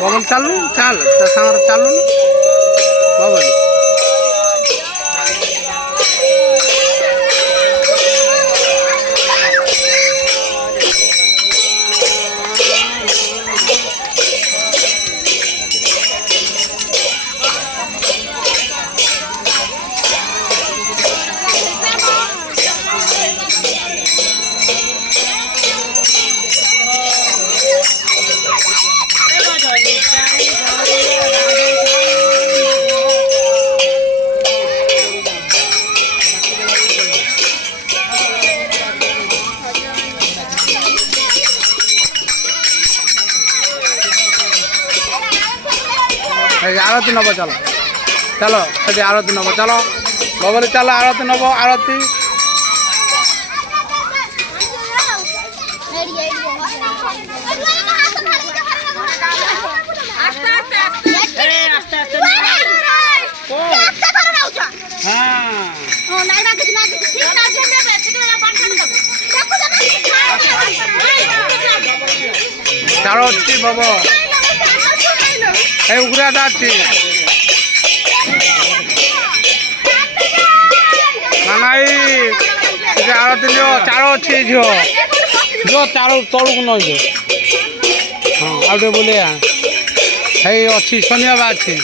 bubble चलू चल सामर चलू बबल आरती नब चलो चलो से आरती नब चलो बबली चलो आरती नब आरती चारो अच्छी बाबा उगरा अच्छी नानाई आरती लियो चारो अच्छी झील जो चारो तलू न हाँ आउटे बोले है अच्छी शनिवा अच्छी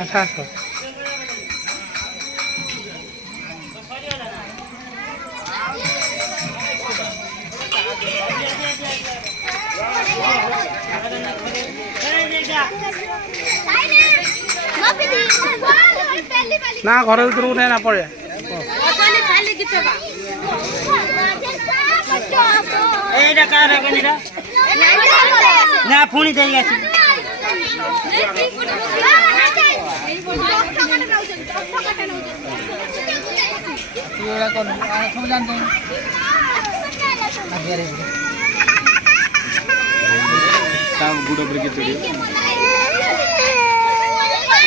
अच्छा अच्छा ना घर भर को नहीं ना पड़े ना पुणी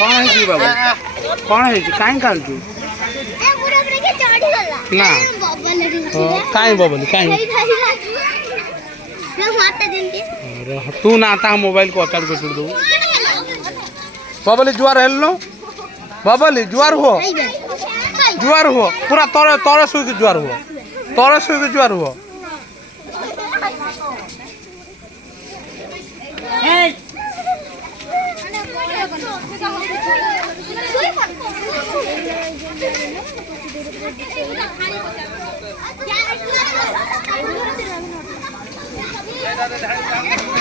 कौन है बाबा कौन है कहीं कांचु ना कहीं बबली कहीं तू ना ता मोबाइल को अचार को छोड़ दो बबली जुआर हेल लो बबली जुआर हो पूरा तोरे तोरे सुई के जुआर हो तोरे सुई के जुआर हो क्या